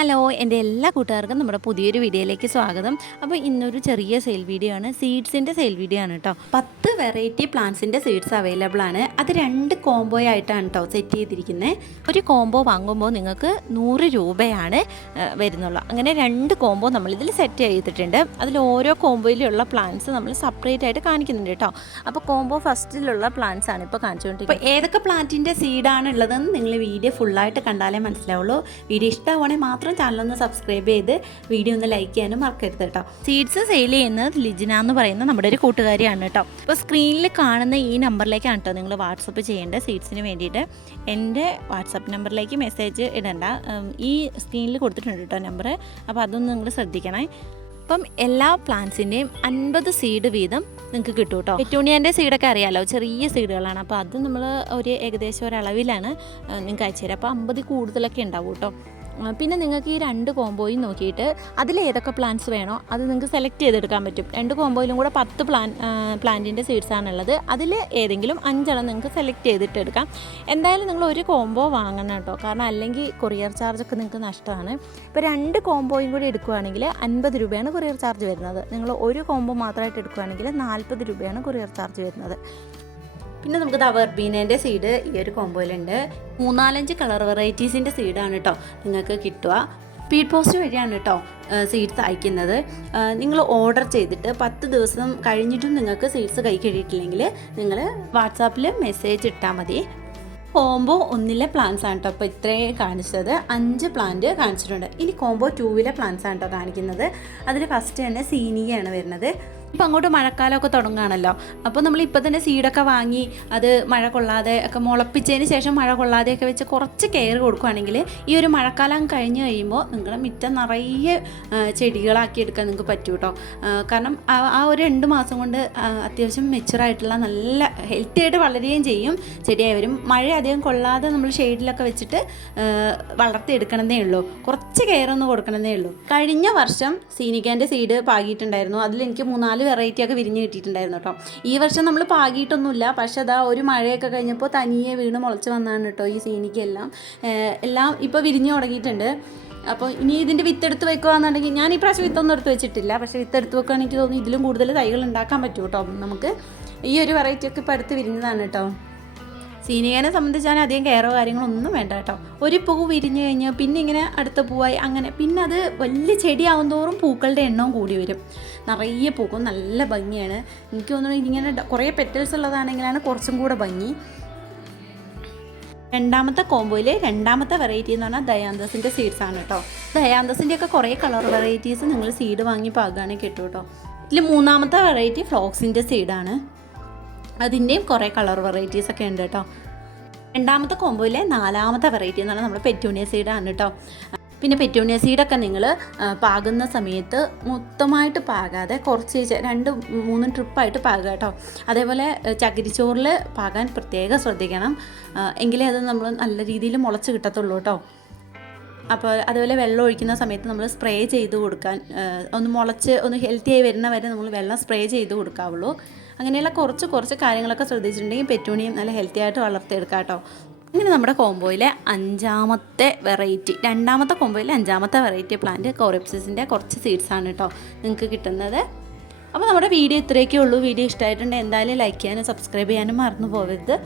Hello എൻ്റെ എല്ലാ കൂട്ടുകാർക്കും നമ്മുടെ പുതിയൊരു വീഡിയോയിലേക്ക് സ്വാഗതം. അപ്പോൾ ഇന്നൊരു ചെറിയ സെയിൽ വീഡിയോ ആണ്, സീഡ്സിൻ്റെ സെയിൽ വീഡിയോ ആണ് കേട്ടോ. 10 വെറൈറ്റി പ്ലാന്റ്സിൻ്റെ സീഡ്സ് അവൈലബിൾ ആണ്. അത് 2 കോംബോ ആയിട്ടാണ് കേട്ടോ സെറ്റ് ചെയ്തിരിക്കുന്നത്. ഒരു കോംബോ വാങ്ങുമ്പോൾ നിങ്ങൾക്ക് 100 രൂപയാണ് വരുന്നുള്ളൂ. അങ്ങനെ 2 കോംബോ നമ്മളിതിൽ സെറ്റ് ചെയ്തിട്ടുണ്ട്. അതിൽ ഓരോ കോംബോയിലുള്ള പ്ലാന്റ്സ് നമ്മൾ സെപ്പറേറ്റ് ആയിട്ട് കാണിക്കുന്നുണ്ട് കേട്ടോ. അപ്പോൾ കോംബോ ഫസ്റ്റിലുള്ള പ്ലാന്റ്സ് ആണ് ഇപ്പോൾ കാണിച്ചുകൊണ്ടിരിക്കുന്നത്. അപ്പോൾ ഏതൊക്കെ പ്ലാന്റിൻ്റെ സീഡാണ് ഉള്ളതെന്ന് നിങ്ങൾ വീഡിയോ ഫുള്ളായിട്ട് കണ്ടാലേ മനസ്സിലാവുള്ളൂ. വീഡിയോ ഇഷ്ടമാണെങ്കിൽ മാത്രം ചാനലൊന്ന് സബ്സ്ക്രൈബ് ചെയ്ത് വീഡിയോ ഒന്ന് ലൈക്ക് ചെയ്യാനും മറക്കരുത് കേട്ടോ. സീഡ്സ് സെയിൽ ചെയ്യുന്നത് ലിജിന എന്ന് പറയുന്ന നമ്മുടെ ഒരു കൂട്ടുകാരിയാണ് കേട്ടോ. അപ്പോൾ സ്ക്രീനിൽ കാണുന്ന ഈ നമ്പറിലേക്കാണ് കേട്ടോ നിങ്ങൾ വാട്സപ്പ് ചെയ്യേണ്ടത് സീഡ്സിന് വേണ്ടിയിട്ട്. എൻ്റെ വാട്സപ്പ് നമ്പറിലേക്ക് മെസ്സേജ് ഇടണ്ട, ഈ സ്ക്രീനിൽ കൊടുത്തിട്ടുണ്ട് കേട്ടോ നമ്പർ. അപ്പോൾ അതൊന്ന് നിങ്ങൾ ശ്രദ്ധിക്കണേ. അപ്പം എല്ലാ പ്ലാന്റ്സിൻ്റെയും 50 സീഡ് വീതം നിങ്ങൾക്ക് കിട്ടും കേട്ടോ. പെറ്റൂണിയൻ്റെ സീഡൊക്കെ അറിയാമല്ലോ, ചെറിയ സീഡുകളാണ്. അപ്പോൾ അത് നമ്മൾ ഒരു ഏകദേശം ഒരളവിലാണ് നിങ്ങൾക്ക് അയച്ചു തരാം. അപ്പോൾ 50 കൂടുതലൊക്കെ ഉണ്ടാവും കേട്ടോ. പിന്നെ നിങ്ങൾക്ക് ഈ 2 കോംബോയും നോക്കിയിട്ട് അതിലേതൊക്കെ പ്ലാന്റ്സ് വേണോ അത് നിങ്ങൾക്ക് സെലക്ട് ചെയ്തെടുക്കാൻ പറ്റും. 2 കോംബോയിലും കൂടെ 10 പ്ലാന്റിൻ്റെ സീഡ്സാണുള്ളത്. അതിൽ ഏതെങ്കിലും 5 എണ്ണം നിങ്ങൾക്ക് സെലക്ട് ചെയ്തിട്ട് എടുക്കാം. എന്തായാലും നിങ്ങൾ ഒരു കോംബോ വാങ്ങണം കേട്ടോ, കാരണം അല്ലെങ്കിൽ കൊറിയർ ചാർജൊക്കെ നിങ്ങൾക്ക് നഷ്ടമാണ്. ഇപ്പോൾ 2 കോംബോയും കൂടി എടുക്കുകയാണെങ്കിൽ 50 രൂപയാണ് കൊറിയർ ചാർജ് വരുന്നത്. നിങ്ങൾ ഒരു കോംബോ മാത്രമായിട്ട് എടുക്കുകയാണെങ്കിൽ 40 രൂപയാണ് കൊറിയർ ചാർജ് വരുന്നത്. പിന്നെ നമുക്ക് വെർബീനേൻ്റെ സീഡ് ഈ ഒരു കോംബോയിലുണ്ട്. 3-4 കളർ വെറൈറ്റീസിൻ്റെ സീഡാണ് കേട്ടോ നിങ്ങൾക്ക് കിട്ടുക. സ്പീഡ് പോസ്റ്റ് വഴിയാണ് കേട്ടോ സീഡ്സ് അയക്കുന്നത്. നിങ്ങൾ ഓർഡർ ചെയ്തിട്ട് 10 ദിവസം കഴിഞ്ഞിട്ടും നിങ്ങൾക്ക് സീഡ്സ് കൈ കഴിയിട്ടില്ലെങ്കിൽ നിങ്ങൾ വാട്സാപ്പിൽ മെസ്സേജ് ഇട്ടാൽ മതി. കോംബോ 1 പ്ലാന്റ്സ് ആണ് കേട്ടോ ഇപ്പോൾ ഇത്രയും കാണിച്ചത്. 5 പ്ലാന്റ് കാണിച്ചിട്ടുണ്ട്. ഇനി കോംബോ 2 പ്ലാന്റ്സ് ആണ് കേട്ടോ കാണിക്കുന്നത്. അതിൽ ഫസ്റ്റ് തന്നെ സീനികയാണ് വരുന്നത്. ഇപ്പം അങ്ങോട്ട് മഴക്കാലമൊക്കെ തുടങ്ങുകയാണല്ലോ. അപ്പോൾ നമ്മൾ ഇപ്പോൾ തന്നെ സീഡൊക്കെ വാങ്ങി അത് മഴ കൊള്ളാതെ ഒക്കെ മുളപ്പിച്ചതിന് ശേഷം മഴ കൊള്ളാതെയൊക്കെ വെച്ച് കുറച്ച് കെയർ കൊടുക്കുകയാണെങ്കിൽ ഈ ഒരു മഴക്കാലം കഴിഞ്ഞ് കഴിയുമ്പോൾ നിങ്ങളുടെ മുറ്റം നിറയെ ചെടികളാക്കി എടുക്കാൻ നിങ്ങൾക്ക് പറ്റും കേട്ടോ. കാരണം ആ ഒരു 2 മാസം കൊണ്ട് അത്യാവശ്യം മെച്ചുറായിട്ടുള്ള നല്ല ഹെൽത്തി ആയിട്ട് വളരുകയും ചെയ്യും ചെടിയായി വരും. മഴ അധികം കൊള്ളാതെ നമ്മൾ ഷെയ്ഡിലൊക്കെ വെച്ചിട്ട് വളർത്തിയെടുക്കണമെന്നേ ഉള്ളൂ, കുറച്ച് കെയർ ഒന്ന് കൊടുക്കണമെന്നേ ഉള്ളൂ. കഴിഞ്ഞ വർഷം സീനിക്കേൻ്റെ സീഡ് പാകിയിട്ടുണ്ടായിരുന്നു. അതിലെനിക്ക് 3-4 വെറൈറ്റിയൊക്കെ വിരിഞ്ഞ് കിട്ടിയിട്ടുണ്ടായിരുന്നു കേട്ടോ. ഈ വർഷം നമ്മൾ പാകിയിട്ടൊന്നുമില്ല, പക്ഷെ അതാ ഒരു മഴയൊക്കെ കഴിഞ്ഞപ്പോൾ തനിയെ വീണ് മുളച്ച് വന്നതാണ് കേട്ടോ ഈ സീനിക്കെല്ലാം. എല്ലാം ഇപ്പോൾ വിരിഞ്ഞ് തുടങ്ങിയിട്ടുണ്ട്. അപ്പോൾ ഇനി ഇതിൻ്റെ വിത്തെടുത്ത് വെക്കുകയാണെന്നുണ്ടെങ്കിൽ ഞാൻ ഈ പ്രാവശ്യം വിത്തൊന്നും എടുത്ത് വെച്ചിട്ടില്ല, പക്ഷേ വിത്തെടുത്ത് വെക്കുകയാണെങ്കിൽ എനിക്ക് തോന്നുന്നു ഇതിലും കൂടുതൽ തൈകൾ ഉണ്ടാക്കാൻ പറ്റും കേട്ടോ. നമുക്ക് ഈ ഒരു വെറൈറ്റിയൊക്കെ ഇപ്പോൾ അടുത്ത് വിരിഞ്ഞതാണ് കേട്ടോ. സീനികനെ സംബന്ധിച്ചാൽ അധികം കെയറോ കാര്യങ്ങളൊന്നും വേണ്ട കേട്ടോ. ഒരു പൂ വിരിഞ്ഞു കഴിഞ്ഞാൽ പിന്നെ ഇങ്ങനെ അടുത്ത പൂവായി അങ്ങനെ പിന്നെ അത് വലിയ ചെടിയാവും തോറും പൂക്കളുടെ എണ്ണവും കൂടി വരും. നിറയെ പൂക്കും, നല്ല ഭംഗിയാണ്. എനിക്ക് തോന്നുന്നു ഇങ്ങനെ കുറേ പെറ്റൽസ് ഉള്ളതാണെങ്കിലാണ് കുറച്ചും കൂടെ ഭംഗി. രണ്ടാമത്തെ കോംബോയിൽ 2ാമത്തെ വെറൈറ്റി എന്ന് പറഞ്ഞാൽ ദയാന്തസിൻ്റെ സീഡ്സ് ആണ് കേട്ടോ. ദയാന്തസിൻ്റെയൊക്കെ കുറേ കളർ വെറൈറ്റീസ് നിങ്ങൾ സീഡ് വാങ്ങി പാകുകയാണെങ്കിൽ കിട്ടും കേട്ടോ. ഇതിൽ 3ാമത്തെ വെറൈറ്റി ഫ്ലോക്സിൻ്റെ സീഡാണ്. അതിൻ്റെയും കുറേ കളർ വെറൈറ്റീസൊക്കെ ഉണ്ട് കേട്ടോ. 2ാമത്തെ കോംബോയിലെ 4ാമത്തെ വെറൈറ്റി എന്ന് പറഞ്ഞാൽ നമ്മുടെ പെറ്റൂണിയ സീഡാണ് കേട്ടോ. പിന്നെ പെറ്റൂണിയ സീഡൊക്കെ നിങ്ങൾ പാകുന്ന സമയത്ത് മൊത്തമായിട്ട് പാകാതെ കുറച്ച് 2-3 ട്രിപ്പായിട്ട് പാകുക കേട്ടോ. അതേപോലെ ചകിരിച്ചോറിൽ പാകാൻ പ്രത്യേകം ശ്രദ്ധിക്കണം, എങ്കിലേ അത് നമ്മൾ നല്ല രീതിയിൽ മുളച്ച് കിട്ടത്തുള്ളൂ കേട്ടോ. അപ്പോൾ അതുപോലെ വെള്ളം ഒഴിക്കുന്ന സമയത്ത് നമ്മൾ സ്പ്രേ ചെയ്ത് കൊടുക്കാൻ, ഒന്ന് മുളച്ച് ഒന്ന് ഹെൽത്തി ആയി വരുന്ന വരെ നമ്മൾ വെള്ളം സ്പ്രേ ചെയ്ത് കൊടുക്കാവുള്ളൂ. അങ്ങനെയുള്ള കുറച്ച് കാര്യങ്ങളൊക്കെ ശ്രദ്ധിച്ചിട്ടുണ്ടെങ്കിൽ പെറ്റൂണിയും നല്ല ഹെൽത്തി ആയിട്ട് വളർത്തിയെടുക്കാം കേട്ടോ. ഇങ്ങനെ നമ്മുടെ കോംബോയിലെ 5ാമത്തെ വെറൈറ്റി, 2ാമത്തെ കോംബോയിലെ 5ാമത്തെ വെറൈറ്റി പ്ലാന്റ് കോറിപ്സിസിൻ്റെ കുറച്ച് സീഡ്സാണ് കേട്ടോ നിങ്ങൾക്ക് കിട്ടുന്നത്. അപ്പോൾ നമ്മുടെ വീഡിയോ ഇത്രയൊക്കെ ഉള്ളൂ. വീഡിയോ ഇഷ്ടമായിട്ടുണ്ടെങ്കിൽ എന്തായാലും ലൈക്ക് ചെയ്യാനും സബ്സ്ക്രൈബ് ചെയ്യാനും മറന്നു പോകരുത്.